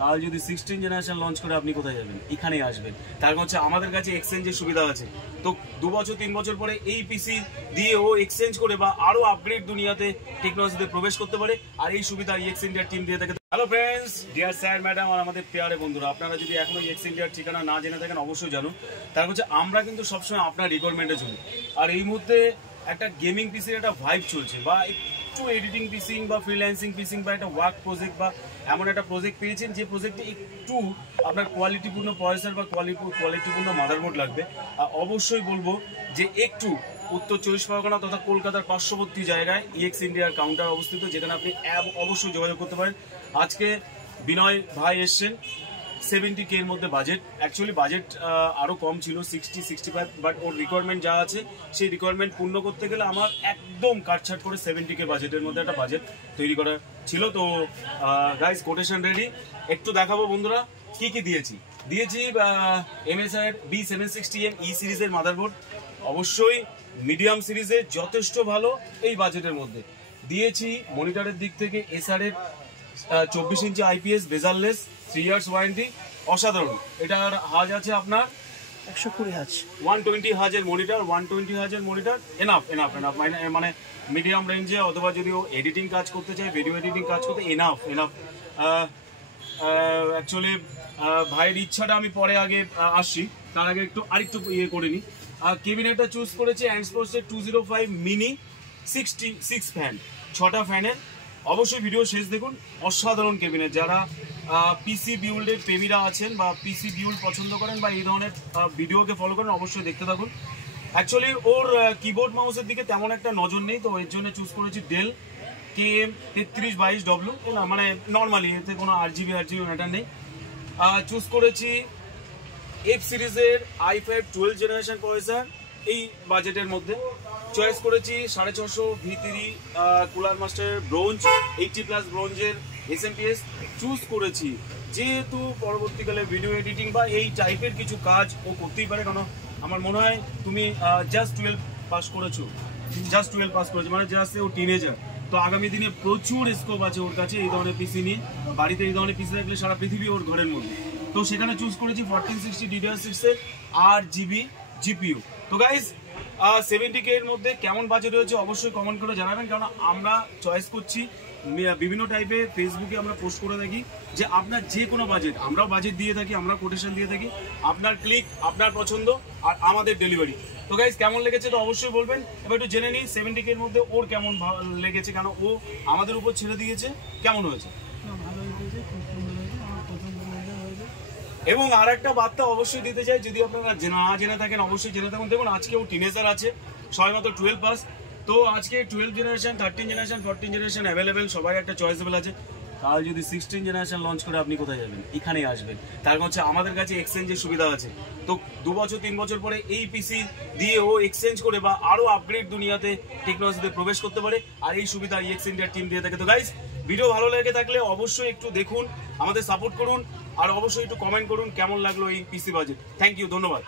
কাল যদি 16 generation launch করে আপনি কোথায় যাবেন? এখানেই আসবেন। তার হচ্ছে আমাদের কাছে এক্সচেঞ্জের সুবিধা আছে। তো 2 বছর 3 বছর পরে এই পিসি দিয়ে ও এক্সচেঞ্জ করে বা আরো আপগ্রেড দুনিয়াতে টেকনোলজিতে প্রবেশ করতে পারে, আর এই সুবিধা ইএক্স ইন্ডিয়ার টিম দিয়ে থাকে। Hello friends, dear sir madam আর আমাদের পেয়ারে বন্ধুরা, আপনারা যদি এখনো ইএক্স ইন্ডিয়ার ঠিকানা না জেনে থাকেন অবশ্যই জানুন। তার হচ্ছে আমরা কিন্তু সবসময় আপনার রিকোয়ারমেন্টের জন্য, আর এই মুহূর্তে একটা গেমিং পিসির একটা ভাইব চলছে, বা একটু এডিটিং পিসিং বা ফ্রিল্যান্সিং পিসিং বা একটা ওয়ার্ক প্রজেক্ট বা এমন একটা প্রজেক্ট পেয়েছেন যে প্রজেক্টে একটু আপনার কোয়ালিটিপূর্ণ প্রসেসর বা কোয়ালিটিপূর্ণ মাদারবোর্ড লাগবে, অবশ্যই বলবো যে একটু উত্তর 24 পরগনা তথা কলকাতার পার্শ্ববর্তী জায়গায় ইএক্স ইন্ডিয়ার কাউন্টার অবস্থিত, যেখানে আপনি অবশ্যই যোগাযোগ করতে পারেন। আজকে বিনয় ভাই এসছেন 70K এর মধ্যে বাজেট, অ্যাকচুয়ালি বাজেট আরও কম ছিল 60-65, বাট ওর রিকোয়ারমেন্ট যা আছে সেই রিকোয়ারমেন্ট পূর্ণ করতে গেলে আমার একদম কাটছাট করে 70K বাজেটের মধ্যে একটা বাজেট তৈরি করা ছিল। তো গাইস কোটেশন রেডি, একটু দেখাবো বন্ধুরা কি কি দিয়েছি। MSI B760M E সিরিজের মাদারবোর্ড, অবশ্যই মিডিয়াম সিরিজে যথেষ্ট ভালো এই বাজেটের মধ্যে দিয়েছি। মনিটরের দিক থেকে এসআর এর 24 ইঞ্চি IPS বেজারলেস, 3 ইয়ার্স ওয়ারেন্টি, অসাধারণ। এটার হাজ আছে আপনার 120 হাজ, 120 হাজের মনিটর, 120 হাজের মনিটর এনাফ মানে মিডিয়াম রেঞ্জে, অথবা যদি ও এডিটিং কাজ করতে চায়, ভিডিও এডিটিং কাজ করতে এনাফ। অ্যাকচুয়ালি ভাইয়ের ইচ্ছাটা আমি পরে আগে আসছি, তার আগে আরেকটু ইয়ে করে নিই। কেবিনেটটা চুজ করেছি অ্যান্ডস্পোর্টসের 205 মিনি 66 ফ্যান, 6টা ফ্যানের। অবশ্যই ভিডিও শেষ দেখুন, অসাধারণ কেবিনেট। যারা পিসি বিউল্ডের প্রেমীরা আছেন বা পিসি বিউল্ড পছন্দ করেন বা এই ধরনের ভিডিওকে ফলো করেন, অবশ্যই দেখতে থাকুন। অ্যাকচুয়ালি ওর কিবোর্ড মাউসের দিকে তেমন একটা নজর নেই, তো এর জন্য চুজ করেছি ডেল KM3322W, না মানে নর্মালি, এতে কোনো RGB ম্যাটার নেই। চুজ করেছি F সিরিজের i5 12 জেনারেশন প্রসেসর এই বাজেটের মধ্যে। চয়েস করেছি 650 V3 কুলার মাস্টার ব্রোঞ্জ 80+ ব্রোঞ্জের SMPS চুজ করেছি, যেহেতু পরবর্তীকালে ভিডিও এডিটিং বা এই টাইপের কিছু কাজ ও করতেই পারে। কারণ আমার মনে হয় তুমি জাস্ট 12 পাস করেছো, মানে জাস্ট ও টিনেজার, তো আগামী দিনে প্রচুর স্কোপ আছে ওর কাছে এই ধরনের পিসি নিয়ে। বাড়িতে এই ধরনের পিসি থাকলে সারা পৃথিবী ওর ঘরের মধ্যে। তো সেখানে চুজ করেছি 1460 DDR6 এর 8GB GPU। তো গাইজ 70K এর মধ্যে কেমন বাজেট রয়েছে অবশ্যই কমেন্ট করে জানাবেন, কারণ আমরা চয়েস করছি বিভিন্ন টাইপের ফেসবুকে আমরা পোস্ট করে থাকি যে আপনার যে কোনো বাজেট, আমরাও বাজেট দিয়ে থাকি, আমরা কোটেশন দিয়ে থাকি, আপনার ক্লিক, আপনার পছন্দ আর আমাদের ডেলিভারি। তো গাইজ কেমন লেগেছে তো অবশ্যই বলবেন। এবার একটু জেনে নিই 70K এর মধ্যে ওর কেমন লেগেছে, কেন ও আমাদের উপর ছেড়ে দিয়েছে, কেমন হয়েছে। এবং আর একটা বার্তা অবশ্যই দিতে চাই, যদি আপনারা না জেনে থাকেন অবশ্যই জেনে থাকুন। দেখুন আজকে ও টিনেজার আছে, সবেমাত্র 12 পাস। তো আজকে 12 জেনারেশন, 13 জেনারেশন, 14 জেনারেশন অ্যাভেলেবেল, সবাই একটা চয়েসেবল আছে। কাল যদি 16 জেনারেশন লঞ্চ করে আপনি কোথায় যাবেন? এখানেই আসবেন। তার হচ্ছে আমাদের কাছে এক্সচেঞ্জের সুবিধা আছে। তো 2 বছর 3 বছর পরে এই পিসি দিয়ে ও এক্সচেঞ্জ করে বা আরো আপগ্রেড দুনিয়াতে টেকনোলজিতে প্রবেশ করতে পারে, আর এই সুবিধা ইএক্স ইন্ডিয়ার টিম দিয়ে থাকে। তো গাইস ভিডিও ভালো লেগে থাকলে অবশ্যই একটু দেখুন, আমাদের সাপোর্ট করুন, আর অবশ্যই একটু কমেন্ট করুন কেমন লাগলো এই পিসি বাজেট। থ্যাংক ইউ, ধন্যবাদ।